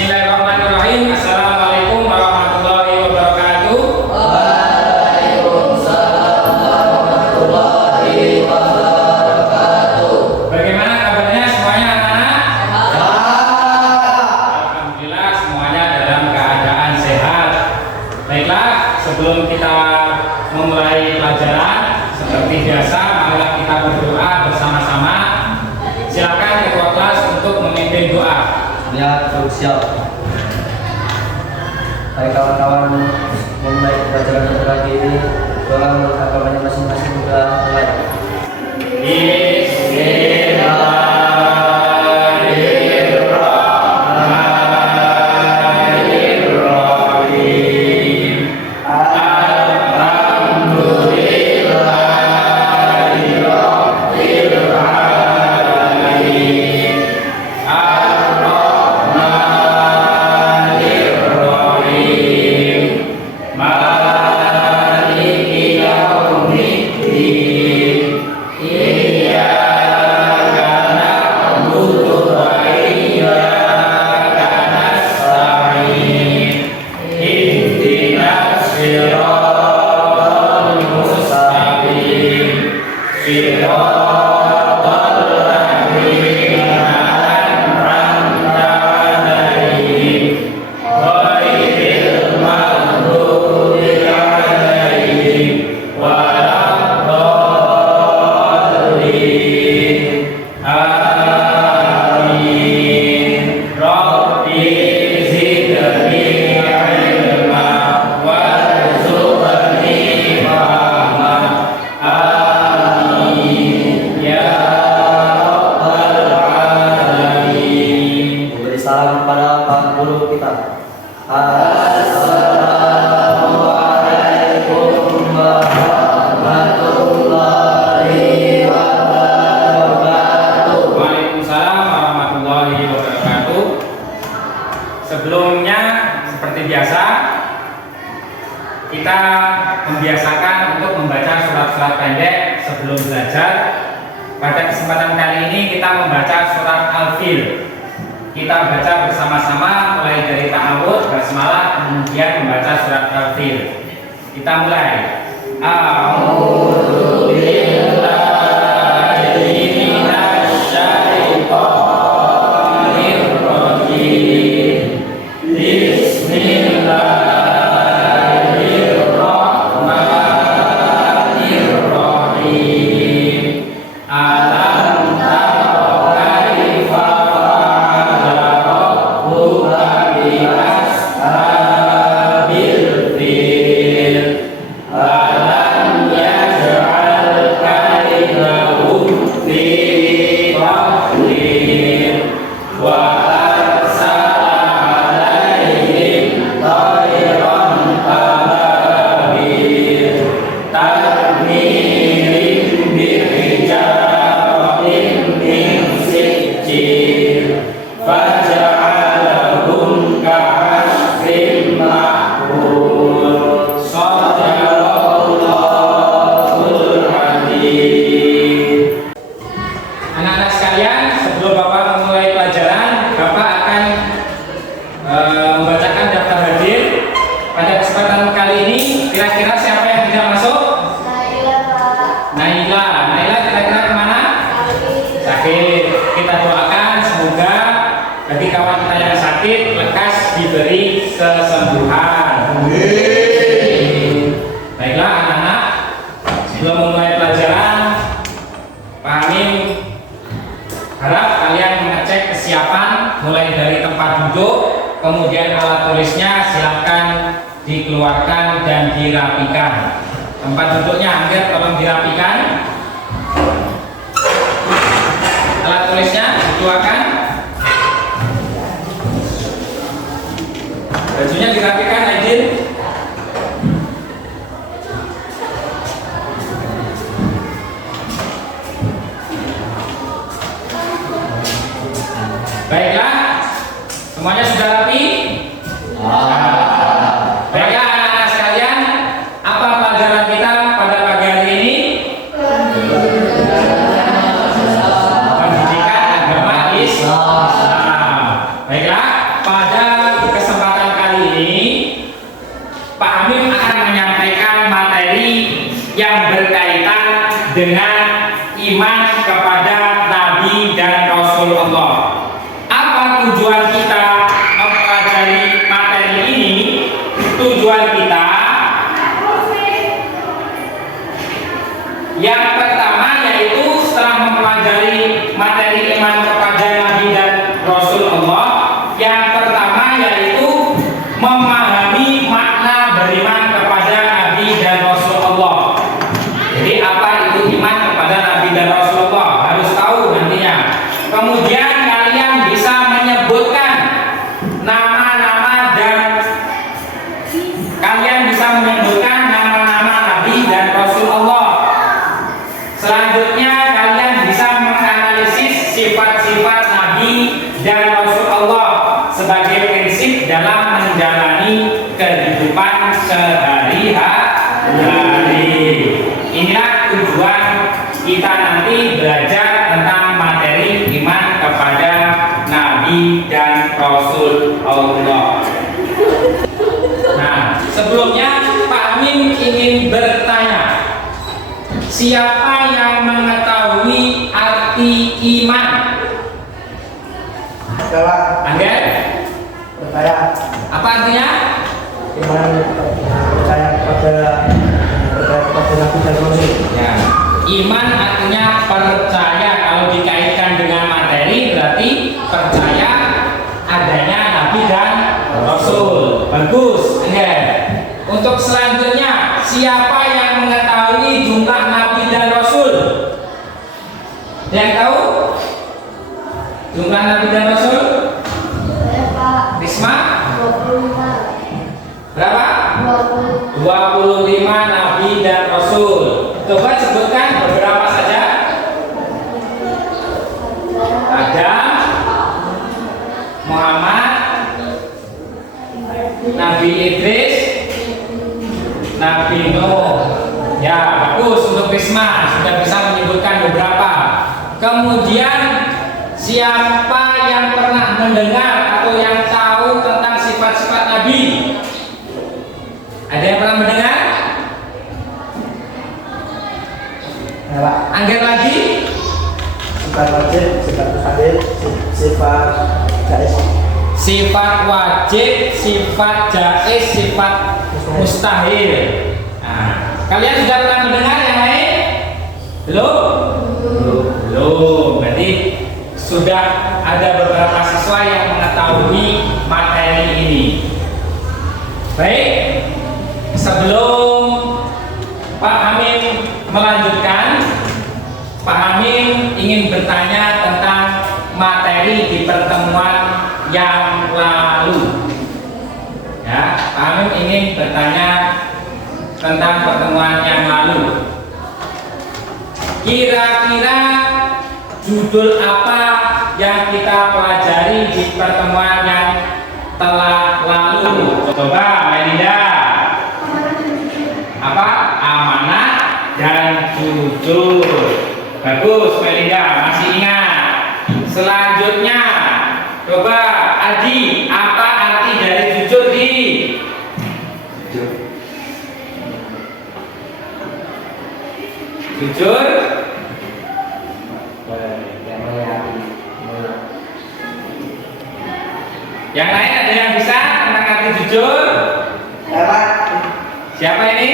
Bismillahirrahmanirrahim. Assalamualaikum warahmatullahi wabarakatuh. Waalaikumsalam warahmatullahi wabarakatuh. Bagaimana kabarnya semuanya anak-anak? Sehat. Alhamdulillah semuanya dalam keadaan sehat. Baiklah, sebelum kita memulai pelajaran seperti biasa, marilah kita berdoa bersama-sama. Silakan ketua kelas untuk memimpin doa. Ya, siap. Baik kawan-kawan, memulai pelajaran yang terakhir ini, doa menurut agamanya masing-masing sudah mulai. Salam kepada Pak Guru kita. Assalamualaikum warahmatullahi wabarakatuh. Waalaikumsalam warahmatullahi wabarakatuh. Sebelumnya, seperti biasa, kita membiasakan untuk membaca surat-surat pendek sebelum belajar. Pada kesempatan kali ini kita membaca surat Al-Fil. Kita baca bersama-sama mulai dari ta'awudz, basmalah, kemudian membaca surat Al-Fil. Kita mulai. A'udzu billahi minasy syaithanir rajim. Bismillahirrahmanirrahim. Alam tara kaifa ashabil fil alam yaj'al kaidahum fi tadlil wa arsala alaihim tayran ababil tarmihim bihijaratin min sijil faja'alahum ka'asfin ma'kul. Shadaqallahul adzim. Anak-anak sekalian, sebelum Bapak memulai pelajaran, Bapak akan membacakan daftar hadir. Pada kesempatan kali ini, kira-kira siapa yang tidak masuk? Naila. Naila kira-kira kemana? Sakit. Kita doakan semoga bagi kawan kita yang sakit lekas diberi kesembuhan. Baiklah anak-anak, sebelum memulai pelajaran, Pak Amin harap kalian mengecek kesiapan mulai dari tempat duduk, kemudian alat tulisnya silakan dikeluarkan dan dirapikan. Tempat duduknya Angger tolong dirapikan. Alat tulisnya dikeluarkan. Bajunya dirapikan, Aidil. Baiklah, semuanya sudah rapi? Baiklah anak-anak sekalian, apa pelajaran kita pada pagi hari ini? Pendidikan agama Islam. Baiklah, pada iman kepada Nabi dan Rasul Allah. Apa tujuan kita mempelajari materi ini? Tujuan kita yang pertama yaitu setelah mempelajari materi iman kepada Nabi dan Rasul Allah, yang pertama yaitu memahami makna beriman kepada Nabi dan Rasul Allah. Jadi apa itu iman kepada Nabi dan Rasul Allah? Harus tahu nantinya. Kemudian kalian bisa menyebutkan nama-nama dan kalian bisa menyebutkan nama-nama Nabi dan Rasul Allah. Selanjutnya kalian bisa menganalisis sifat-sifat Nabi dan Rasul Allah sebagai prinsip dalam menjalani kehidupan sehari-hari. Inilah tujuan kita nanti belajar tentang materi iman kepada Nabi dan Rasul Allah. Nah, sebelumnya Pak Amin ingin bertanya, siapa yang mengetahui arti iman? Jawab. Angger? Percaya. Apa artinya? Iman percaya kepada Nabi dan Rasul. Ya. Iman artinya percaya. Kalau dikaitkan dengan materi berarti percaya adanya Nabi dan Rasul. Bagus, Angger. Untuk selanjutnya, siapa yang mengetahui jumlah Nabi dan Rasul? Yang tahu jumlah Nabi dan Rasul? Risma? Berapa? 25 Nabi dan Rasul. Coba sebutkan beberapa saja. Adam, Muhammad, Nabi Idris, Nabi Nuh. Ya, bagus untuk Risma sudah bisa menyebutkan beberapa. Kemudian siapa yang pernah mendengar atau yang tahu tentang sifat-sifat Nabi? Ada yang pernah mendengar? Ya, Pak. Angger lagi? Sifat wajib, sifat mustahil, sifat jaiz. Sifat wajib, sifat jaiz, sifat mustahil. Nah, kalian sudah pernah mendengar yang lain? Belum? Belum. Berarti sudah ada beberapa siswa yang mengetahui materi ini. Baik, sebelum Pak Amin melanjutkan, Pak Amin ingin bertanya tentang materi di pertemuan yang lalu. Ya, Pak Amin ingin bertanya tentang pertemuan yang lalu. Kira-kira judul apa yang kita pelajari di pertemuan yang telah lalu? Coba Melinda. Apa? Amanah dan jujur. Bagus Melinda, masih ingat. Selanjutnya coba Adi, apa arti dari jujur di? Jujur? Yang lain ada yang bisa tentang arti jujur? Apa? Siapa ini?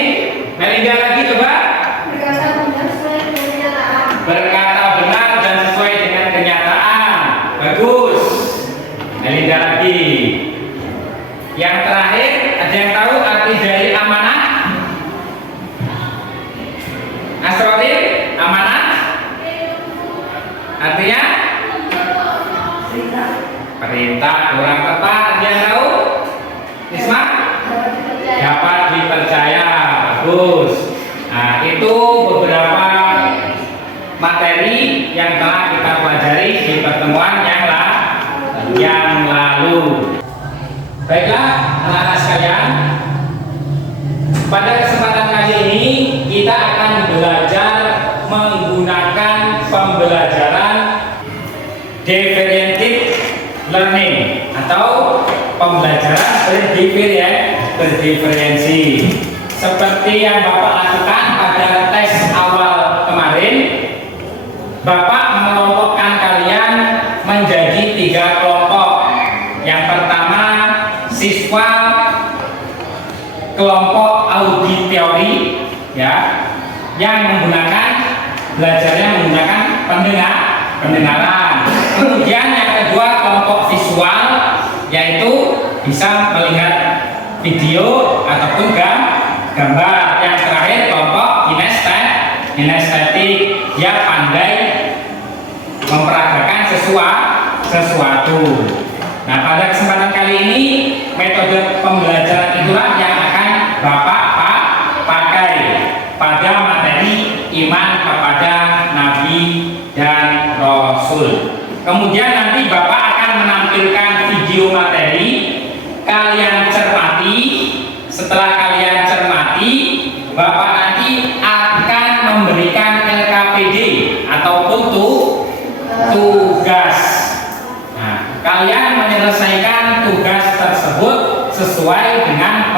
Melinda lagi coba. Berkata benar dan sesuai dengan kenyataan. Bagus. Melinda lagi. Yang terakhir, ada yang tahu arti dari amanah? Asrolir, amanah? Artinya? Perintah kurang tepat. Ada yang tahu? Nisma? Dapat dipercaya. Bagus. Nah, itu beberapa materi yang telah kita pelajari di pertemuan yang lalu. Baiklah, anak-anak sekalian, pada kesempatan kali ini kita akan belajar menggunakan pembelajaran differentiated learning atau pembelajaran berdiferensi seperti yang Bapak lakukan pada tes awal kemarin. Bapak mengelompokkan kalian menjadi 3 kelompok. Yang pertama, siswa kelompok auditori, ya, yang belajarnya menggunakan pendengaran. Kemudian yang kedua, kelompok visual, yaitu bisa melihat video ataupun gambar. Yang terakhir, kelompok kinestetik, dia pandai memperagakan sesuatu. Nah, pada kesempatan kali ini metode pembelajaran itulah yang akan Bapak pakai pada materi iman kepada Nabi dan Rasul. Kemudian nanti Bapak akan menampilkan video materi, kalian cermati. Setelah kalian cermati, Bapak nanti akan memberikan LKPD ataupun tugas. Nah, kalian menyelesaikan tugas tersebut sesuai dengan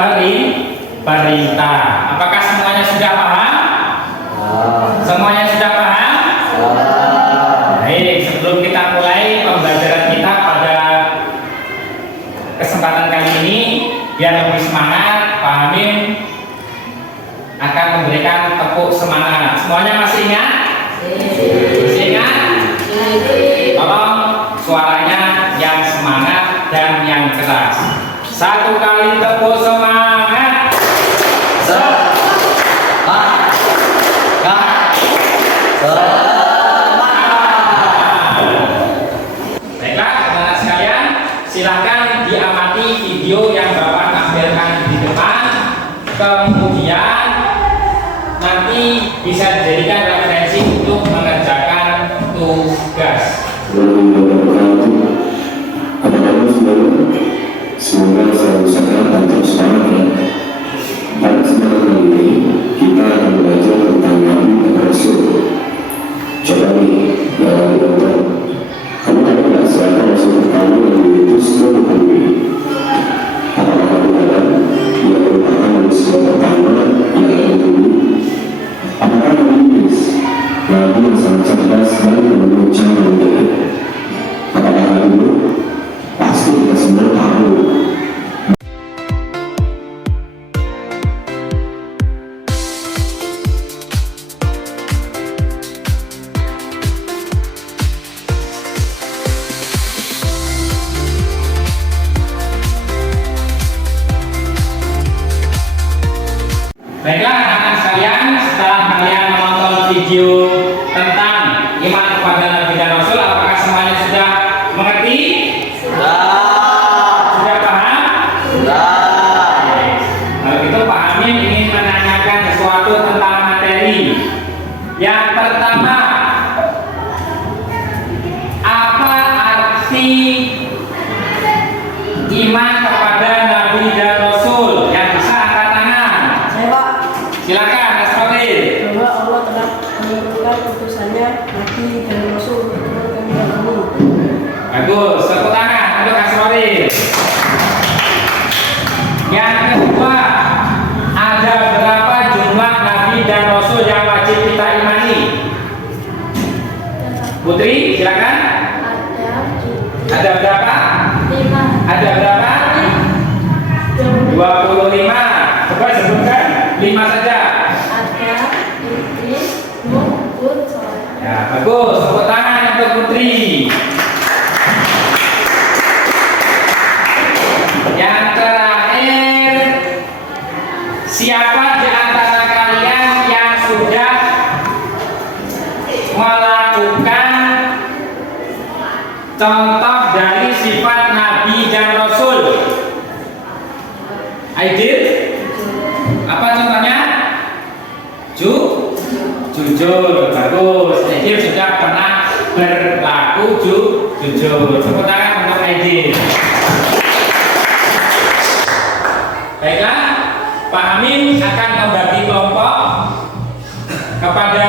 perintah. Apakah semuanya sudah paham? Semuanya sudah paham? Baik, sebelum kita mulai pembelajaran kita pada kesempatan kali ini, biar lebih semangat, Pak Amin akan memberikan tepuk semangat. Semuanya masih ingat? Masih ingat? Tolong suaranya yang semangat dan yang keras. 1 kali tepuk semangat. Baiklah, teman-teman sekalian, silakan diamati video yang Bapak tampilkan di depan. Kemudian nanti bisa dijadikan referensi untuk mengerjakan tugas. Semoga selalu sehat dan terus semangat ya. Pada kesempatan kali ini kita akan belajar tentang Nabi dan Rasul. Coba nih, kamu tahu nggak siapa Rasul pertama yang diutus ke muka bumi? Apakah kamu tahu dia merupakan manusia pertama yang ada di bumi? Apakah Nabi Idris, Nabi yang sangat cerdas dan penuh cahaya? Apakah Nabi Nuh? Pasti kita semua tahu. Baiklah, anak-anak sekalian, setelah kalian menonton video tentang iman kepada Nabi dan Rasul, apakah semuanya sudah mengerti? Sudah paham? Oke. Kalau gitu Pak Amin ingin menanyakan sesuatu tentang materi. Yang pertama, apa arti iman kepada Nabi dan Rasul? Yang bisa angkat tangan. Silakan, Mas Fadil. Bahwa Allah telah menurunkan utusannya Nabi dan Rasul untuk kami dahulu. Bagus, tepuk tangan untuk Mas Fadil. Yang kedua, ada berapa jumlah Nabi dan Rasul yang wajib kita imani? Putri, silakan. Ada berapa? 5. Ada berapa? 25. Coba sebutkan 5 saja. Ada Idris, Nuh, Hud, Saleh. Ya, bagus. Tepuk tangan untuk Putri. Yang terakhir, siapa di antara kalian yang sudah melakukan contoh dari sifat Nabi dan Rasul? Aidil? Apa contohnya? Jujur. Bagus. Aidil sudah pernah berlaku jujur. Tepuk tangan untuk Aidil. Baiklah, Pak Amin akan membagi kelompok kepada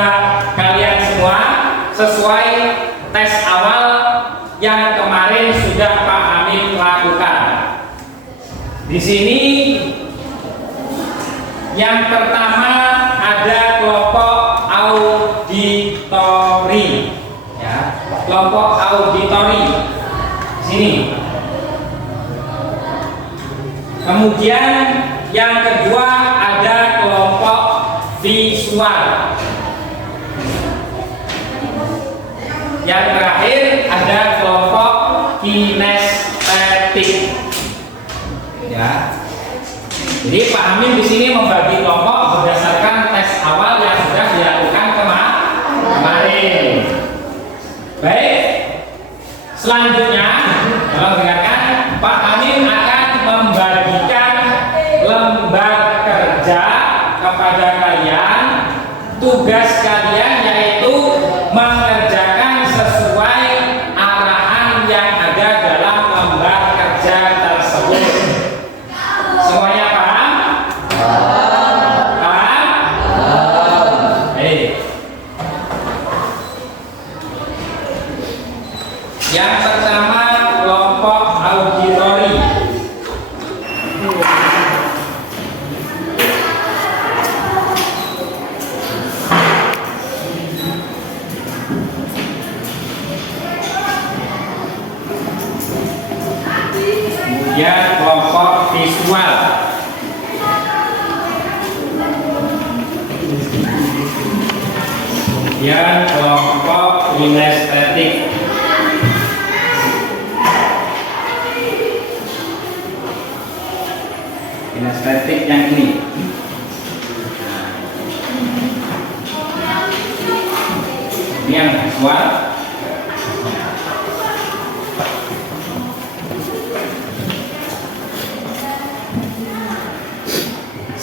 kalian semua sesuai tes awal yang kemarin sudah Pak Amin lakukan. Di sini yang pertama ada kelompok auditori. kelompok auditori sini. Kemudian yang kedua ada kelompok visual. Yang terakhir ada kelompok kinestetik. Ya. Jadi Pak Amin di sini membagi kelompok berdasarkan tes awal yang sudah dilakukan kemarin. Baik. Selanjutnya, kalau dengarkan, Pak Amin akan membagikan lembar kerja kepada kalian. Tugas kalian yaitu mengerjakan sesuai arahan yang ada dalam lembar kerja tersebut. Semuanya paham? Paham? Baik. Yang pertama kelompok auditori. Kemudian kelompok visual. Kemudian kelompok kinestetik. Kinestetik yang ini. Ini yang visual.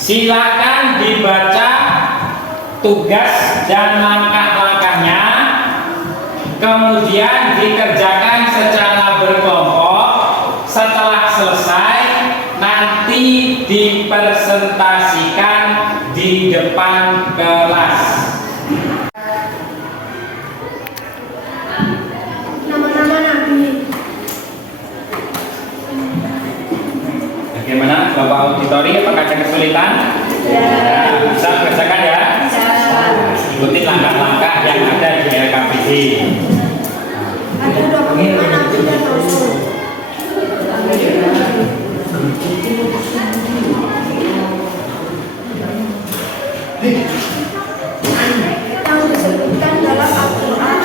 Silakan dibaca tugas dan langkah-langkahnya, kemudian dikerjakan secara berkelompok. Setelah selesai, nanti dipresentasikan di depan kelas. Nama-nama Nabi. Bagaimana Bapak auditori, apakah ada kesulitan? Ya, bisa kerjakan ya. Ikuti langkah-langkah yang ada di LKPD. Ada dokumen Nabi dan Rasul. Yang disebutkan dalam Al-Quran.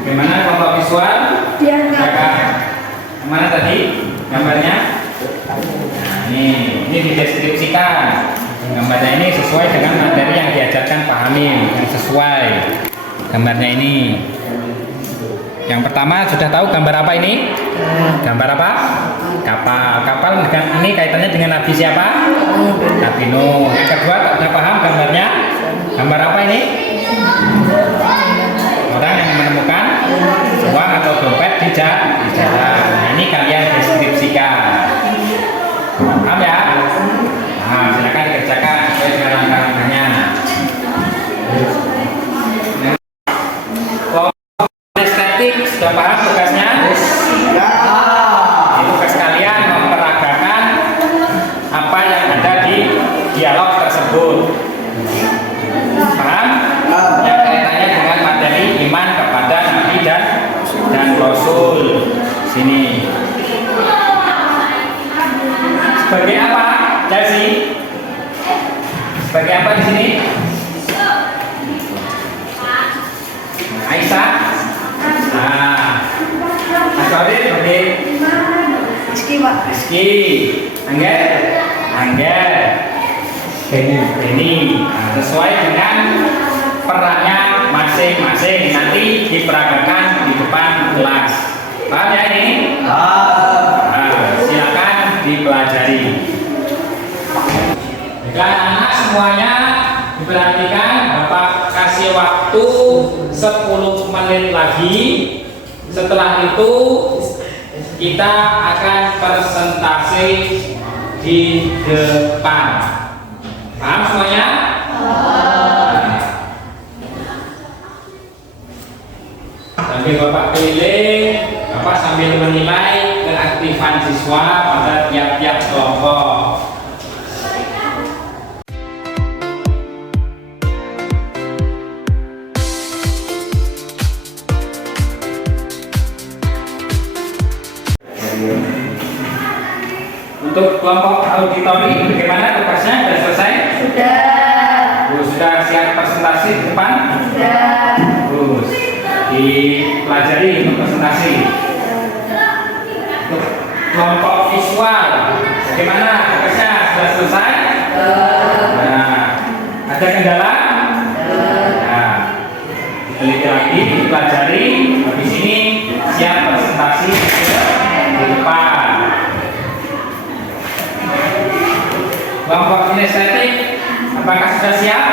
Bagaimana kelompok visual? Kakak, mana tadi gambarnya? Ini dideskripsikan. Gambarnya ini sesuai dengan materi yang diajarkan Pak Amin, yang sesuai. Gambarnya ini. Yang pertama sudah tahu gambar apa ini? Gambar apa? Kapal. Kapal ini kaitannya dengan Nabi siapa? Nabi Nuh. Yang kedua sudah paham gambarnya? Gambar apa ini? Orang yang menemukan uang atau dompet di jalan. Nah, ini kalian deskripsikan. Paham ya? Nah, silakan dikerjakan sesuai dengan langkah-langkahnya. Estetik sudah paham tugasnya? Tugas kalian memperagakan apa yang ada di dialog tersebut. Paham? Yang kaitannya dengan materi iman kepada Nabi dan Rasul. Sini. Sebagai apa, Chelsea? Sebagai apa di sini? Aisyah. Sorry, sebagai Rizky. Angger. Benny. Nah, sesuai dengan perannya masing-masing, nanti diperagakan di depan kelas. Paham ya ini? Nah, silakan dipelajari. Jika anak semuanya diperhatikan, Bapak kasih waktu 10 menit lagi. Setelah itu kita akan presentasi di depan. Paham semuanya? Sambil Bapak pilih, Bapak sambil menilai keaktifan siswa pada tiap-tiap kelompok. kelompok auditori bagaimana tugasnya? Sudah selesai? Sudah siap presentasi di depan? Terus dipelajari untuk presentasi. Untuk kelompok visual bagaimana tugasnya? Sudah selesai? Nah, ada kendala? Nah, diteliti lagi, dipelajari. Habis ini siap presentasi di depan. Kelompok kinestetik, apakah sudah siap?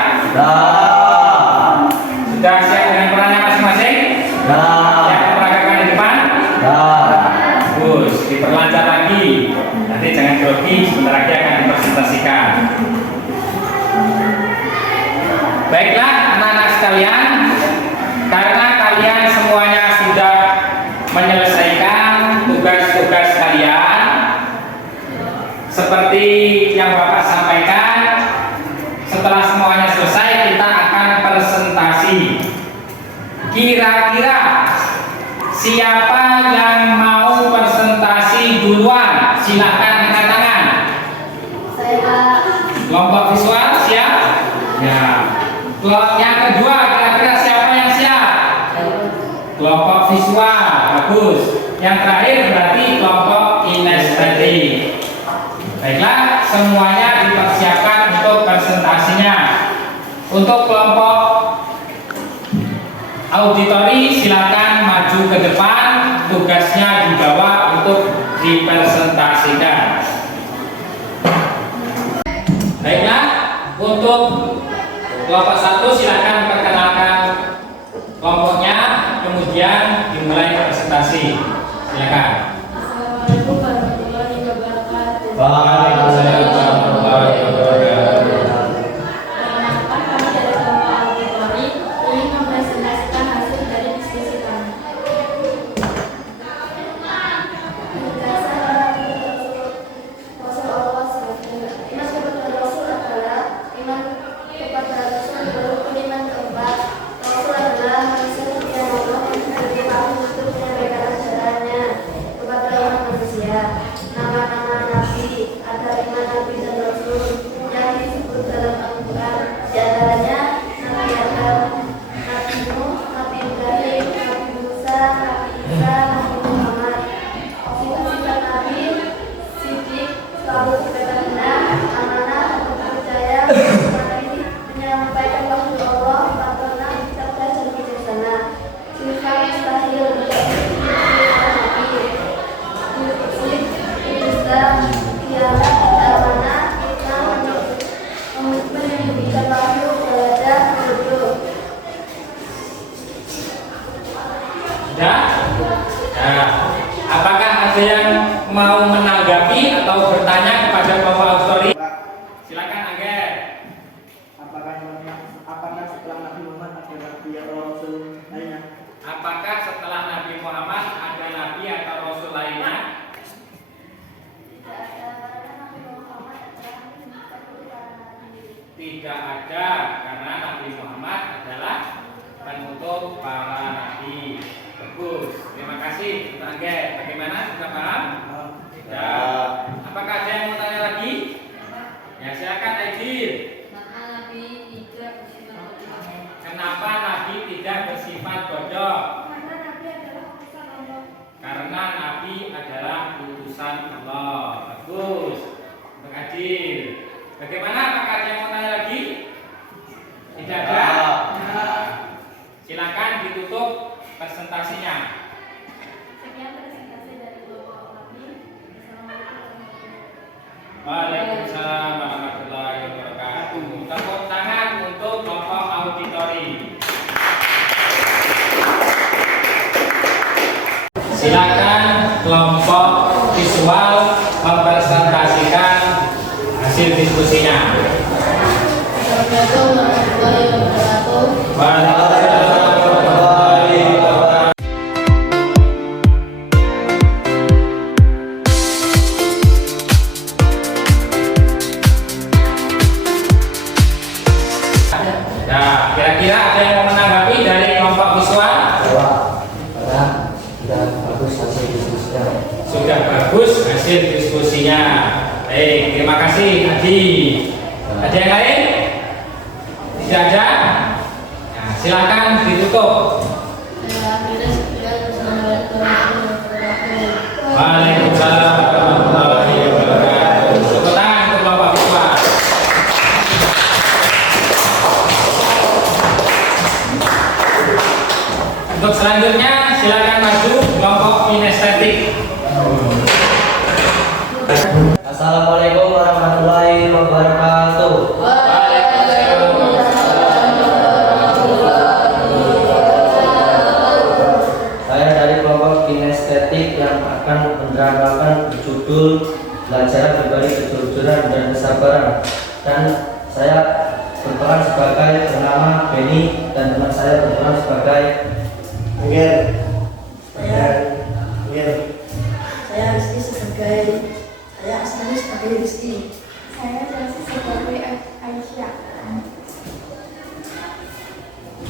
Sudah siap dengan perannya masing-masing? Siap memperagakan di depan? Terus diperlancar lagi. Nanti jangan grogi, sebentar lagi akan dipresentasikan. Baiklah anak-anak sekalian, karena kalian semuanya sudah menyelesaikan tugas-tugas kalian seperti yang Bapak sampaikan, setelah semuanya selesai kita akan presentasi. Kira-kira siapa yang mau presentasi duluan? Silakan angkat tangan. Kelompok visual siap? Ya. Yang kedua, kira-kira siapa yang siap? Kelompok visual, bagus. Yang terakhir berarti kelompok kinestetik. Baiklah, semuanya dipersiapkan untuk presentasinya. Untuk kelompok auditori silakan maju ke depan, tugasnya dibawa untuk dipresentasikan. Baiklah, untuk kelompok 1 silakan perkenalkan kelompoknya, kemudian dimulai presentasi. Silakan. Assalamualaikum warahmatullahi wabarakatuh. Waalaikumsalam warahmatullahi wabarakatuh. Perkenalkan, kami dari kelompok auditori ingin mempresentasikan hasil dari diskusi kami. Iman kepada Rasul adalah iman kepada Rasul berukun iman keempat. Rasul adalah manusia pilihan Allah yang diberi waktu untuk menyampaikan ajarannya kepada umat manusia. Nama-nama Nabi, ada 5 Nabi dan Rasul yang disebut dalam Al-Quran. Di antaranya Nabi Adam, Nabi Nuh, Nabi Ibrahim, Nabi Musa, Nabi Isa, Nabi Muhammad. Sifat-sifat Nabi, sidik, selalu berkata benar, amanah, percaya, menyampaikan wahyu Allah, tak pernah cerdas dan bijaksana. Sifat mustahil tidak Nabi, Islam, ialah amanah, Islam menyembunyikan wahyu kepada penduduk. Ya? Nah, apakah ada yang mau menanggapi atau bertanya kepada kelompok auditori? Silakan Angger. Apakah setelah Nabi Muhammad ada nabi atau rasul lainnya? Apakah setelah Nabi Muhammad ada nabi atau rasul lainnya? Tidak ada, karena Nabi Muhammad adalah penutup para nabi. Bagus, terima kasih Pak Angger. Bagaimana, sudah paham? Ya. Apakah ada yang mau tanya lagi? Ya silakan Aidil. Kenapa Nabi tidak bersifat bodoh? Karena Nabi adalah utusan Allah. Bagus. Untuk Adil. Bagaimana? Apakah ada yang mau tanya lagi? Tidak ada? Silakan ditutup presentasinya. Sekian presentasi dari kelompok kami. Waalaikumsalam warahmatullahi wabarakatuh. Tepuk tangan untuk kelompok auditori. Silakan kelompok visual mempresentasikan hasil diskusinya. Assalamualaikum warahmatullahi wabarakatuh. Waalaikumsalam warahmatullahi wabarakatuh. Nah, kira-kira ada yang mau menanggapi dari kelompok visual? Karena sudah bagus hasil diskusinya. Sudah bagus hasil diskusinya. Baik, terima kasih Adi. Ada yang lain? Tidak ada? Nah, silakan ditutup. Waalaikumsalam warahmatullahi wabarakatuh. Tepuk tangan untuk Bapak Siswa. Untuk selanjutnya silakan maju kelompok kinestetik. Assalamualaikum warahmatullahi wabarakatuh. Saya dari kelompok kinestetik yang akan menerangkan berjudul Belajar Pribadi Kejujuran dan Kesabaran. Dan saya berperan sebagai bernama Benny dan teman saya berperan sebagai Miguel. Saya Rizky saya aslinya sebagai Rizky. Saya Chelsea sebagai Aisyah.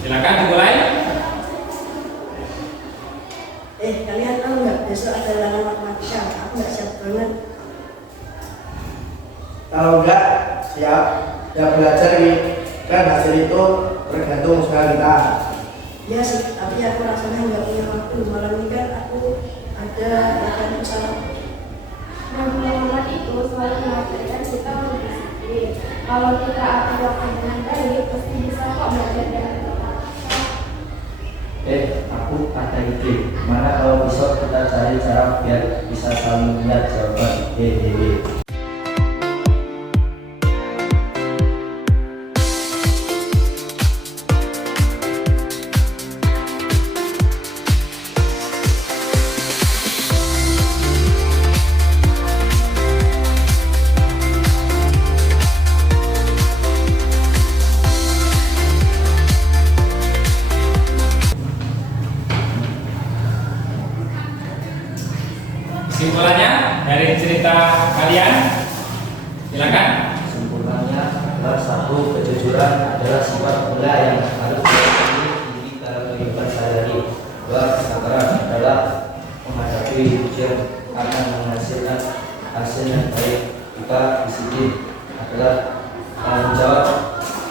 Silakan dimulai. Kalian tahu nggak besok ada larangan matematika? Aku nggak siap banget. Tahu nggak? Siap. Ya belajar nih. Kan hasil itu tergantung usaha kita. Ya sih, tapi aku rasanya nggak punya waktu. Malam ini kan aku ada latihan usaha. Nabi Muhammad itu selalu mengajarkan kita untuk disiplin. Kalau kita atur waktu dengan baik, pasti bisa kok belajar dengan tepat. aku ada ide. Gimana kalau besok kita cari cara biar bisa saling melihat jawaban ide. Kesimpulannya dari cerita kalian, silakan. Kesimpulannya adalah satu, kejujuran adalah sifat mulia yang harus dimiliki dalam kehidupan sehari-hari. Dua, kesabaran adalah menghadapi ujian akan menghasilkan hasil yang baik. Tiga, disiplin adalah tanggung jawab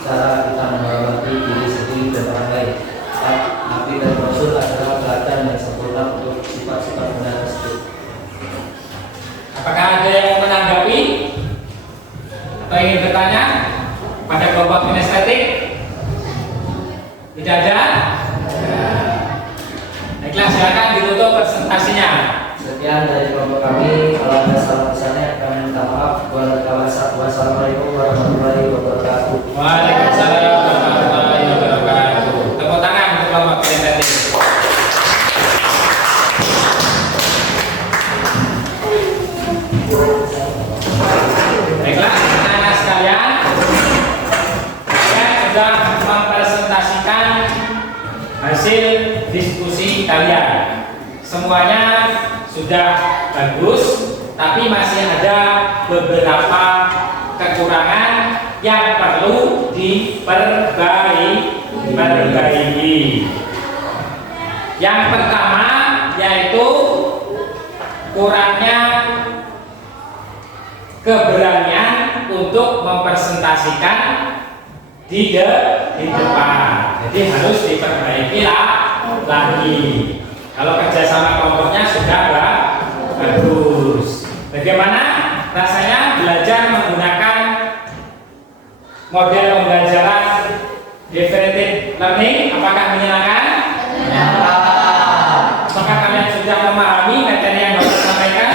cara kita menghormati diri sendiri dan orang lain. Empat, Nabi dan Rasul adalah teladan yang sempurna untuk sifat-sifat mulia tersebut. Apakah ada yang menanggapi atau ingin bertanya pada kelompok kinestetik? Tidak ada? Baiklah, silakan ditutup presentasinya. Sekian dari kelompok kami. Kalau ada salah pesannya kami minta maaf. Wassalamualaikum warahmatullahi wabarakatuh. Waalaikumsalam warahmatullahi wabarakatuh. Tepuk tangan untuk kelompok kinestetik. Baiklah, anak-anak sekalian, saya sudah mempresentasikan hasil diskusi kalian. Semuanya sudah bagus, tapi masih ada beberapa kekurangan yang perlu diperbaiki. Yang pertama yaitu kurangnya keberanian untuk mempresentasikan di depan. Jadi harus diperbaiki lagi. Kalau kerjasama kelompoknya sudah bagus. Bagaimana rasanya belajar menggunakan model pembelajaran differentiated learning? Apakah menyenangkan? Apakah kalian sudah memahami materi yang Bapak sampaikan?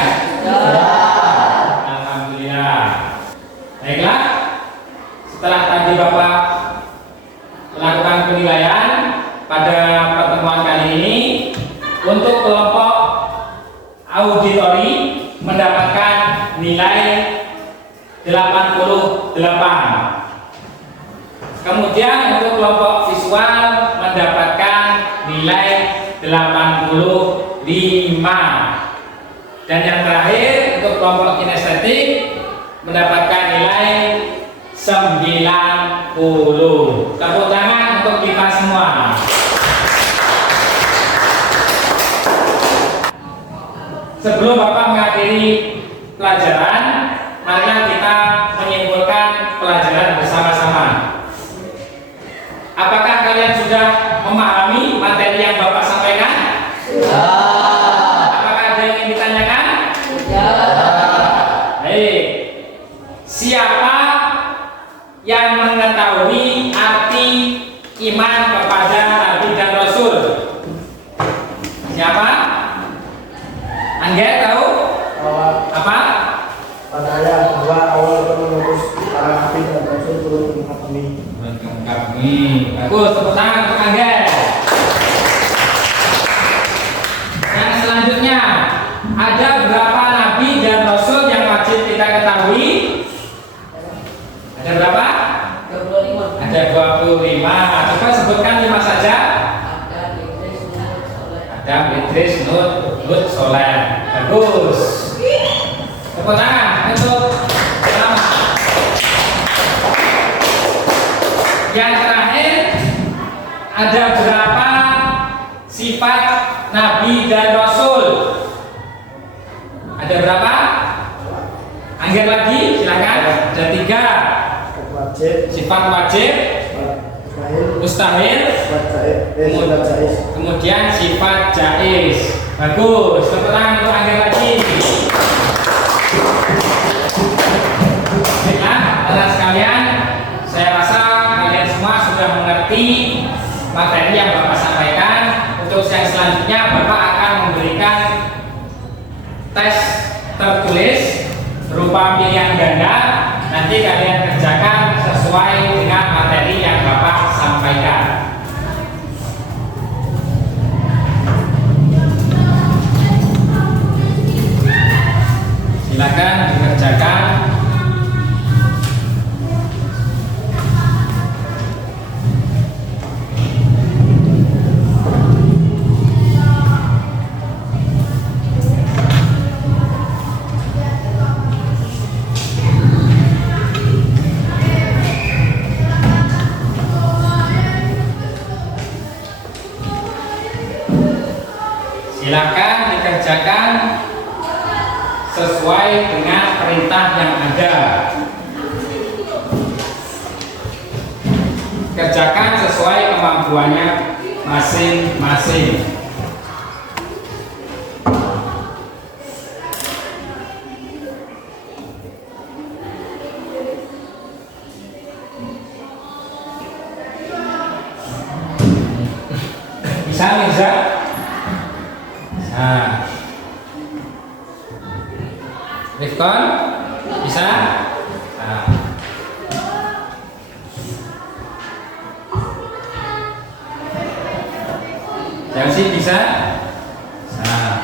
Alhamdulillah. Baiklah, setelah tadi Bapak melakukan penilaian pada pertemuan kali ini, untuk kelompok auditori mendapatkan nilai 88. Kemudian untuk kelompok visual mendapatkan nilai 85. Dan yang terakhir untuk kelompok kinestetik mendapatkan nilai 90. Tepuk tangan untuk kita semua. Sebelum Bapak mengakhiri pelajaran, marilah pelajaran bersama-sama. Apakah kalian sudah memahami materi yang Bapak sampaikan? Apakah ada yang ingin ditanyakan? Baik. Siapa yang mengetahui arti iman kepada Nabi dan Rasul? Siapa? Angga tahu? Apa? Padahal bahwa Allah itu mengutus para nabi dan rasul turun ke muka bumi. Bagus, tepuk tangan untuk Angga. Yang selanjutnya, ada berapa nabi dan rasul yang wajib kita ketahui? Ada berapa? 25. Ada 25. Coba sebutkan 5 saja. Adam, Idris, Nuh, Hud, Soleh. Bagus. Tepuk tangan untuk pertama. Yang terakhir, ada berapa sifat Nabi dan Rasul? Ada berapa? Angkat lagi, silakan. Ada 3. Wajib, Sifat wajib, mustahil, sifat jaiz. kemudian sifat jaiz. Bagus. Tepuk tangan untuk Angkat lagi. Baiklah, teman sekalian, saya rasa kalian semua sudah mengerti materi yang Bapak sampaikan. Untuk yang selanjutnya, Bapak akan memberikan tes tertulis berupa pilihan ganda. Nanti kalian kerjakan sesuai dengan materi yang Bapak sampaikan. Silakan dikerjakan. Silakan dikerjakan sesuai dengan perintah yang ada. Kerjakan sesuai kemampuannya masing-masing. Bisa, Mirza? Nah, Rifkon bisa? Nah. Jansi bisa? Nah.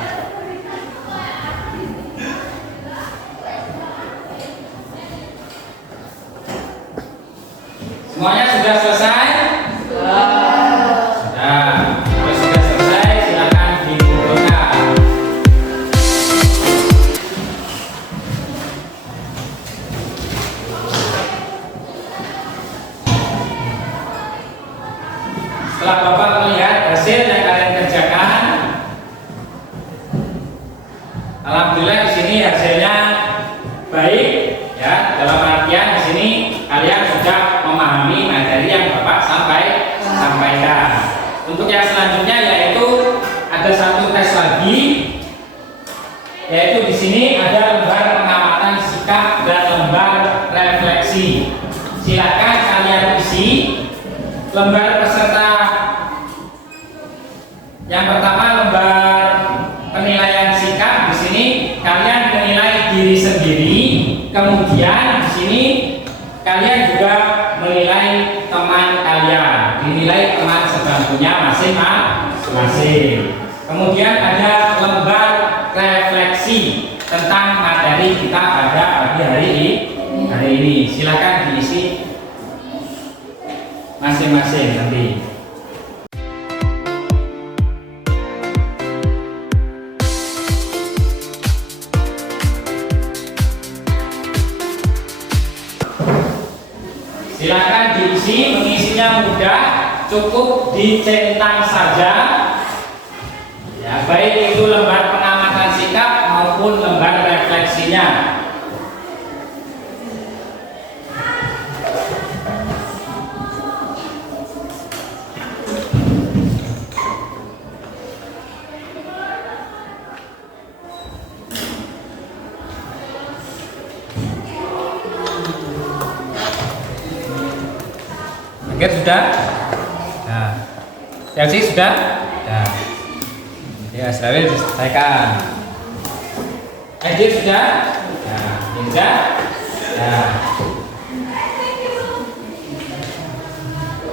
Semuanya sudah selesai? Sudah. Kalau sudah selesai, silakan dikumpulkan. Setelah Bapak melihat hasil yang kalian kerjakan, alhamdulillah di sini hasilnya baik, ya. Dalam artian di sini kalian sudah memahami materi yang Bapak sampaikan. Untuk yang selanjutnya yaitu ada satu tes lagi, yaitu di sini ada lembar pengamatan sikap dan lembar refleksi. Silakan kalian isi lembar peserta. Yang pertama lembar penilaian sikap. Di sini kalian menilai diri sendiri, kemudian di sini kalian juga menilai teman kalian, dinilai teman sebangkunya masing-masing. Kemudian ada lembar refleksi tentang materi kita pada pagi hari ini. Silakan diisi masing-masing nanti. Silakan diisi, mengisinya mudah, cukup dicentang saja. Ya, baik itu lembar pengamatan sikap maupun lembar refleksinya. Oke, sudah? Nah, Chelsea sudah? Nah. Ya, Srawil diselesaikan. Edit sudah? Nah, Ninja? Nah.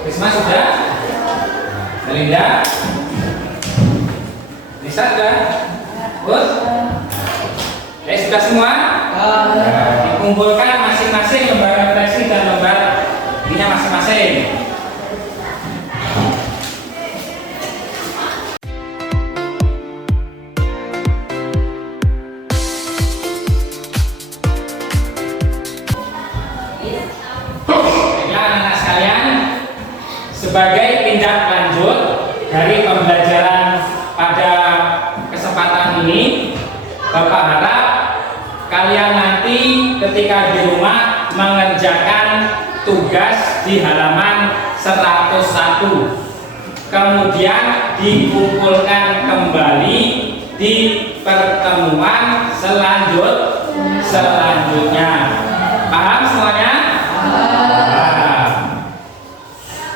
Risma sudah? Nah, Melinda? Nisa sudah? Bos? Sudah semua? Nah, dikumpulkan masing-masing lembar refleksi dan lembar ininya masing-masing. Baiklah anak-anak sekalian, sebagai tindak lanjut dari pembelajaran pada kesempatan ini, Bapak harap kalian nanti ketika di rumah mengerjakan tugas di halaman 101, kemudian dikumpulkan kembali di pertemuan selanjutnya. Paham semuanya? Paham.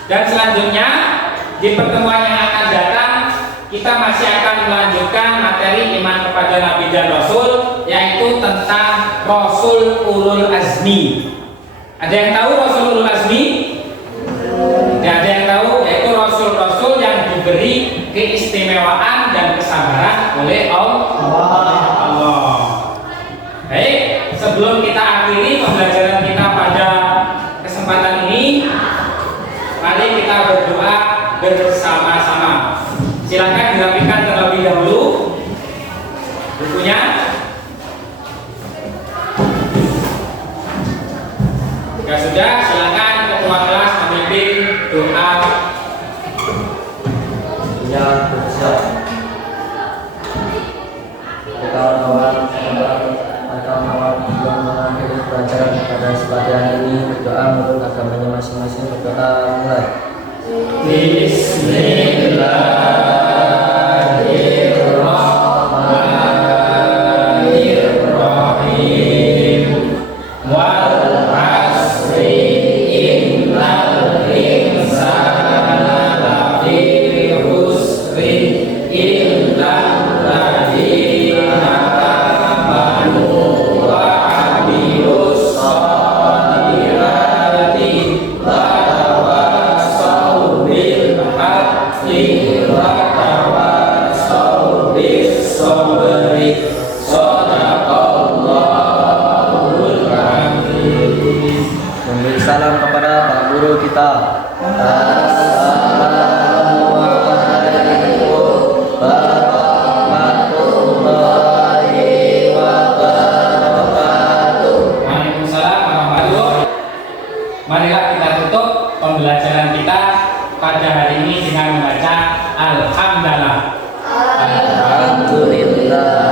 Dan selanjutnya di pertemuan yang akan datang kita masih akan melanjutkan materi iman kepada Nabi dan Rasul, yaitu tentang Rasul Ulul Azmi. Ada yang tahu Rasul Ulul Azmi? Tidak ada yang tahu, yaitu Rasul-Rasul yang diberi keistimewaan dan kesabaran oleh Allah. Baik, sebelum kita akhiri pembelajaran kita pada kesempatan ini, mari kita berdoa bersama-sama. Silakan dirapikan terlebih dahulu bukunya. Jika sudah, silakan ketua kelas memimpin doa. Ya, bersiap. Kawan-kawan yang mengakhiri pelajaran pada pelatihan ini berdoa menurut agamanya masing-masing. Berdoa mulai. Bismillahirrahmanirrahim. Wal asri innal insana lafi khusri illa alladzina amanu wa amilus sholihati wa tawassaw bil haqqi wa tawassaw bis sabri. Shadaqallahul azim. Memberi salam kepada Pak Guru kita. Assalamualaikum warahmatullahi wabarakatuh. Waalaikumsalam warahmatullahi wabarakatuh. Marilah kita tutup pembelajaran kita pada hari ini dengan membaca Alhamdulillah. Alhamdulillah.